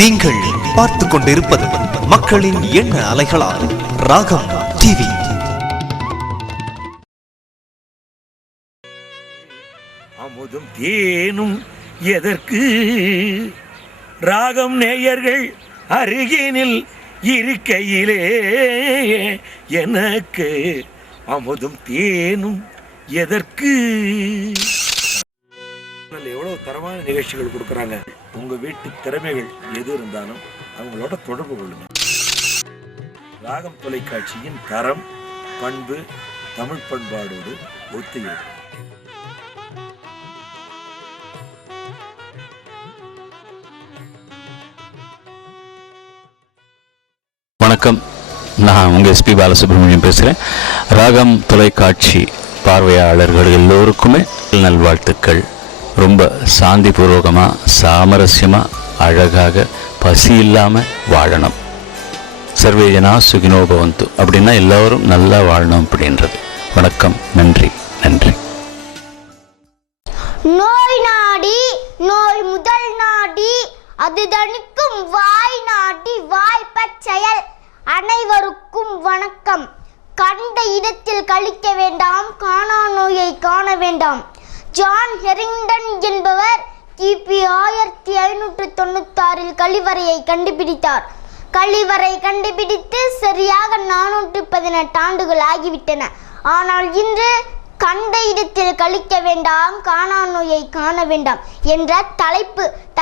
நீங்கள் பார்த்து கொண்டிருப்பது மக்களின் எண்ண அலைகளால் ராகம் டிவி. அமுதும் தேனும் எதற்கு ராகம் நேயர்கள் அருகினில் இருக்கையிலே எனக்கு அமுதும் தேனும் எதற்கு. எவ்வளவு தரமான நிகழ்ச்சிகள் கொடுக்குறாங்க. உங்க வீட்டு திறமைகள் எது இருந்தாலும் அவங்களோட தொடர்பு கொள்ளுங்க. ராகம் தொலைக்காட்சியின் தரம், பண்பு, தமிழ் பண்பாடோடு ஒத்துகிறது. வணக்கம், நான் உங்கள் எஸ்பி பாலசுப்ரமணியம் பேசுகிறேன். ராகம் தொலைக்காட்சி பார்வையாளர்கள் எல்லோருக்குமே நல்வாழ்த்துக்கள். ரொம்ப சாந்திபூர்வகமாக, சாமரஸ்யமாக, அழகாக, பசி இல்லாமல் வாழணும். சர்வேஜனா சுகினோபவந்து அப்படின்னா எல்லோரும் நல்லா வாழணும் அப்படின்றது. வணக்கம், நன்றி நன்றி. நோய் நாடி நோய் முதல் நாடி அது தணிக்கும் வாய் நாடி வாய்ப்பச் செயல். அனைவருக்கும் வணக்கம். கண்ட இடத்தில் கழிக்க வேண்டாம், காணா நோயை காண வேண்டாம். ஜான் ஹெரிங்டன் என்பவர் கிபி 1596 கழிவறையை கண்டுபிடித்தார். கழிவறை கண்டுபிடித்து சரியாக 418 ஆண்டுகள் ஆகிவிட்டன. ஆனால் இன்று கண்ட இடத்தில் கழிக்க வேண்டாம், காணா நோயை காண வேண்டாம் என்ற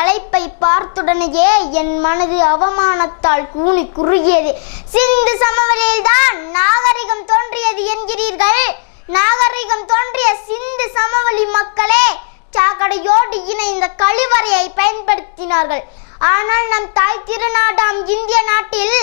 தலைப்பை பார்த்துடனேயே என் மனது அவமானத்தால் கூனி குறுகியது. சிந்து சமவெளியில்தான் நாகரிகம் தோன்றியது என்கிறீர்கள். நாகரிகம் தோன்றிய சிந்து சமவெளி மக்களே சாக்கடையோடு இணைந்த கழிவறையை பயன்படுத்தினார்கள். ஆனால் நம் தாய் திருநாடாம் இந்திய நாட்டில்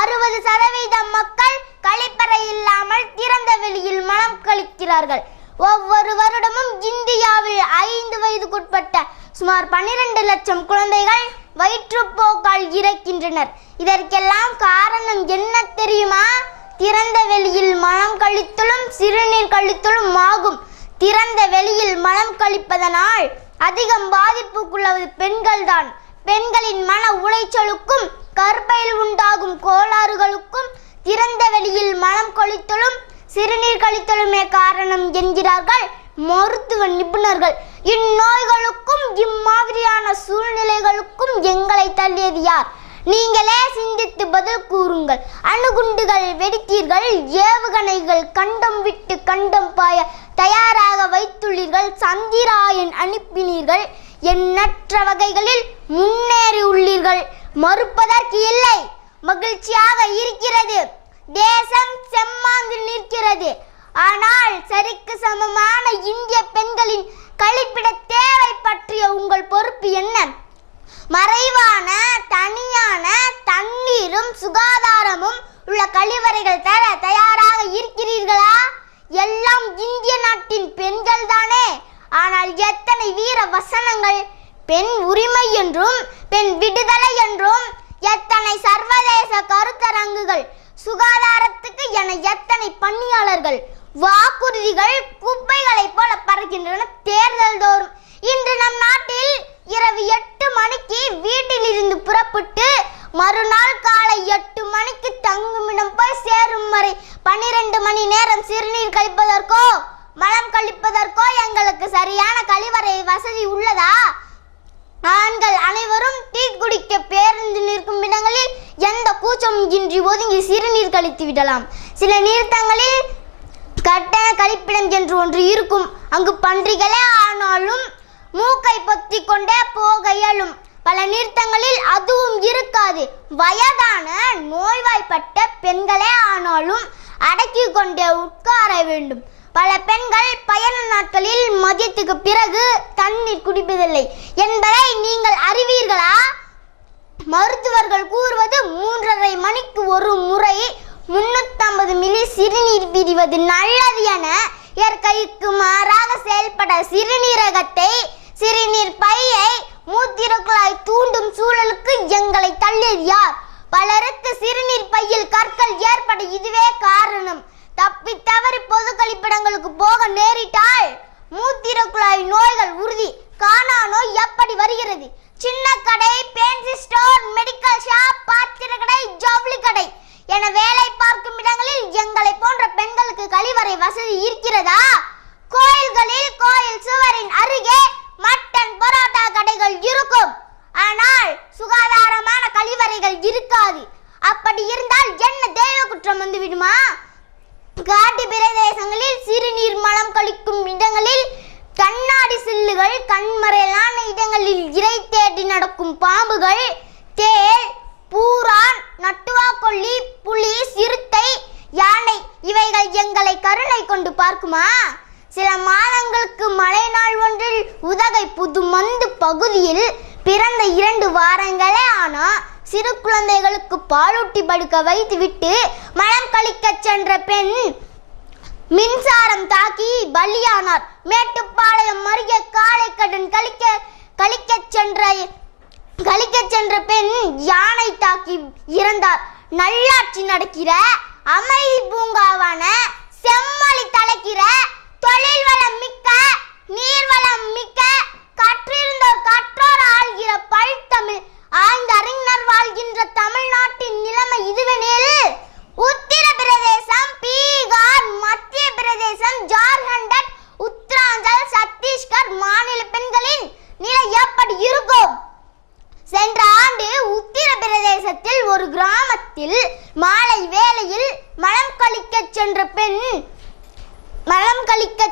60% மக்கள் கழிப்பறை இல்லாமல் திறந்த வெளியில் மலம் கழிக்கிறார்கள். ஒவ்வொரு வருடமும் இந்தியாவில் 5 வயதுக்குட்பட்ட சுமார் 12 லட்சம் குழந்தைகள் வயிற்றுப்போக்கால் இறக்கின்றனர். இதற்கெல்லாம் காரணம் என்ன தெரியுமா? திறந்த வெளியில் மலம் கழித்தலும் சிறுநீர் கழித்தலும் ஆகும். திறந்த வெளியில் மலம் கழிப்பதனால் அதிகம் பாதிப்புக்குள்ளது பெண்கள் தான். பெண்களின் மன உளைச்சலுக்கும் கர்ப்பையில் உண்டாகும் கோளாறுகளுக்கும் திறந்த வெளியில் மலம் கழித்தலும் சிறுநீர் கழித்தலுமே காரணம் என்கிறார்கள் மருத்துவ நிபுணர்கள். இந்நோய்களுக்கும் இம்மாதிரியான சூழ்நிலைகளுக்கும் எங்களை தள்ளியது யார்? நீங்களே சிந்தித்து பதில் கூறுங்கள். அணுகுண்டுகள் வெடித்தீர்கள், ஏவுகணைகள் கண்டம் விட்டு கண்டம் பாய தயாராக வைத்துள்ளீர்கள், சந்திராயன் அனுப்பினீர்கள், எண்ணற்ற வகைகளில் முன்னேறி உள்ளீர்கள். மறுப்பதற்கு இல்லை, மகிழ்ச்சியாக இருக்கிறது. தேசம் செம்மாந்து நிற்கிறது. ஆனால் சரிக்கு சமமான இந்திய பெண்களின் கழிப்பிட தேவை பற்றிய உங்கள் பொறுப்பு என்ன? மறைவான தனியான தண்ணீரும் சுகாதாரமும் உள்ள கழிவறைகள் தர தயாராக இருக்கிறீர்களா? எல்லாம் இந்திய நாட்டின் பெண்கள் தானே. ஆனால் எத்தனை வீர வசனங்கள், பெண் உரிமை என்றும் பெண் விடுதலை என்றும், எத்தனை சர்வதேச கருத்தரங்குகள், சுகாதாரத்துக்கு என எத்தனை பணியாளர்கள், வாக்குறுதிகள் குப்பைகளை போல பறக்கின்றன தேர்தல் தோறும். இன்று நம் நாட்டில் இரவு 8 மணிக்கு வீட்டில் இருந்து புறப்பட்டு மறுநாள் காலை 8 மணிக்கு தங்குமிடம் போய் சேரும் வரை 12 மணி நேரம் சிறுநீர் கழிப்பதற்கோ மலம் கழிப்பதற்கோ எங்களுக்கு சரியான கழிவறை வசதி உள்ளதா? ஆண்கள் அனைவரும் டீ குடிக்க பேருந்து நிற்கும் இடங்களில் எந்த கூச்சமும் இன்றி ஒதுங்கி சிறுநீர் கழித்து விடலாம். சில நிறுத்தங்களில் கட்டண கழிப்பிடம் என்று ஒன்று இருக்கும். அங்கு பன்றிகளே ஆனாலும் மூக்கை பொத்தி கொண்டே போக இயலும். பல நிறுத்தங்களில் அதுவும் இருக்காது. வயதான நோய்வாய்ப்பட்ட பெண்களே ஆனாலும் அடக்கி கொண்டே உட்கார வேண்டும். பல பெண்கள் பயண நாட்களில் மதியத்துக்கு பிறகு தண்ணீர் குடிப்பதில்லை என்பதை நீங்கள் அறிவீர்களா? மருத்துவர்கள் கூறுவது 3:30 மணிக்கு ஒரு முறை 350 மில்லி சிறுநீர் பிரிவது நல்லது என. இயற்கைக்கு மாறாக செயல்பட சிறுநீரகத்தை, சிறுநீர் பையை, மூத்திர குழாய் தூண்டும் சூழலுக்கு எங்களை தள்ளியது யார்? பலருக்கு சிறுநீர் பையில் கற்கள் ஏற்பட இதுவே காரணம். தப்பி தவறி பொது கழிப்பிடங்களுக்கு போக நேரிட்டால் மூத்திர குழாய் நோய்கள் உறுதி. காணா நோய் எப்படி வருகிறது? சின்ன கடை, பேன்சி ஸ்டோர், நடக்கும் பாம்புகள், தேள், பூரான், நட்டுவாக்கொல்லி, புலி, சிறுத்தை, யானை இவைகள் எங்களை கருணை கொண்டு பார்க்குமா? சில மாதங்களுக்கு மழை நாள் ஒன்றில் உதகை புதுமந்து பகுதியில் பிறந்த 2 வாரங்களே ஆனா சிறு குழந்தைகளுக்கு பாலூட்டி படுக்க வைத்துவிட்டு மலம் கழிக்க சென்ற பெண் மின்சாரம் தாக்கி பலியானார். மேட்டுப்பாளையம் அருகே காலை கடன் கழிக்க சென்ற பெண் யானை தாக்கி இறந்தார். நல்லாட்சி நடக்கிற அமைதி பூங்காவான செம்மொழி தலைக்கிற தொழில் வளம் மிக்க நீர்வளம் மிக்க கற்றிருந்தோர் கற்றோர் ஆள்கிற பல்தமிழ் ஆய்ந்த அறிஞர் வாழ்கின்ற தமிழ்நாட்டின் நிலைமை இதுவெனில் உத்தரப்பிரதேசம், பீகார், மத்திய பிரதேசம், ஜார்க்கண்ட், உத்தராஞ்சல், சத்தீஸ்கர் மாநில பெண்களின் நிலை எப்படி இருக்கும்? சென்ற ஆண்டு உத்தரப்பிரதேசத்தில் ஒரு கிராமத்தில் மாலை வேளையில் மலம் கழிக்க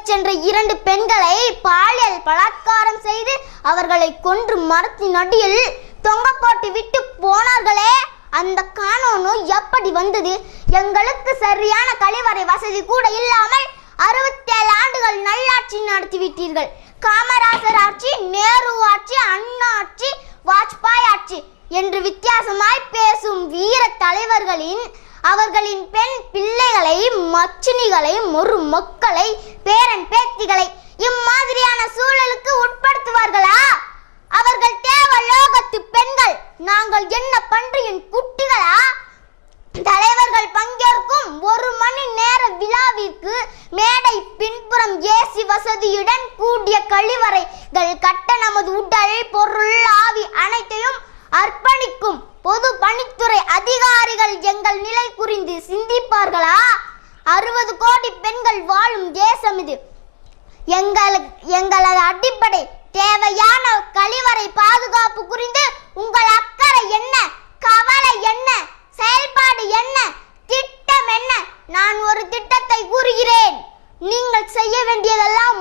சென்ற 2 பெண்களை பாலியல் பலாத்காரம் செய்து அவர்களை கொன்று மரத்தின் அடியில் தொங்க போட்டு விட்டு போனார்களே, அந்த காணொளி எப்படி வந்தது? எங்களுக்கு சரியான கழிவறை வசதி கூட இல்லாமல் 67 ஆண்டுகள் நல்லாட்சி நடத்திவிட்டீர்கள். காமராசர் ஆட்சி, நேரு ஆட்சி, அண்ணா ஆட்சி, வாஜ்பாய் ஆட்சி என்று வித்தியாசமாய் பேசும் வீர அவர்களின் பெண் பிள்ளைகளை, மச்சினிகளை, ஒரு மக்களை, பேரன் பேத்திகளை இம்மாதிரியான சூழலுக்கு உட்படுத்துவார்களா? அவர்கள் தேவலோகத்து பெண்கள். நாங்கள் என்ன பன்றியின் குட்டிகளா? தலைவர்கள் பங்கேற்கும் 1 மணி நேர விழாவிற்கு மேடை பின்புறம் ஏசி வசதியுடன் கூடிய கழிவறைகள் கட்ட நமது உடல், பொருள், ஆவி அனைத்தையும் அர்ப்பணிக்கும் பொது பணித்துறை அதிகாரிகள் எங்கள் நிலை குறித்து சிந்திப்பார்களா? 60 கோடி பெண்கள் வாழும் தேசம் இது. எங்களது அடிப்படை தேவையான கழிவறை பாதுகாப்பு குறித்து உங்கள் அக்கறை என்ன? கவலை என்ன? செயல்பாடு என்ன? திட்டம் என்ன? நான் ஒரு திட்டத்தை கூறுகிறேன். நீங்கள் செய்ய வேண்டியதெல்லாம்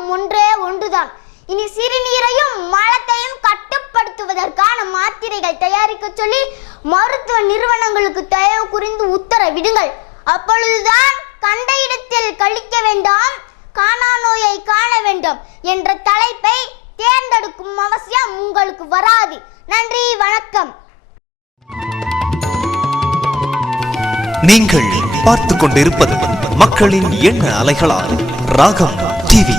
ஒன்றுதான். இனி சிறுநீரையும் மலத்தையும் கட்டுப்படுத்துவதற்கான மாத்திரைகள் தயாரிக்க சொல்லி மருத்துவ நிறுவனங்களுக்கு தயவு குறித்து உத்தரவிடுங்கள். அப்பொழுதுதான் கண்ட இடத்தில் கழிக்க வேண்டாம், காணா நோயை காண வேண்டும் என்ற தலைப்பை தேர்ந்தெடுக்கும் அவசியம் உங்களுக்கு வராது. நன்றி, வணக்கம். நீங்கள் பார்த்து கொண்டிருப்பது மக்களின் எண்ண அலைகளால் ராகம் டிவி.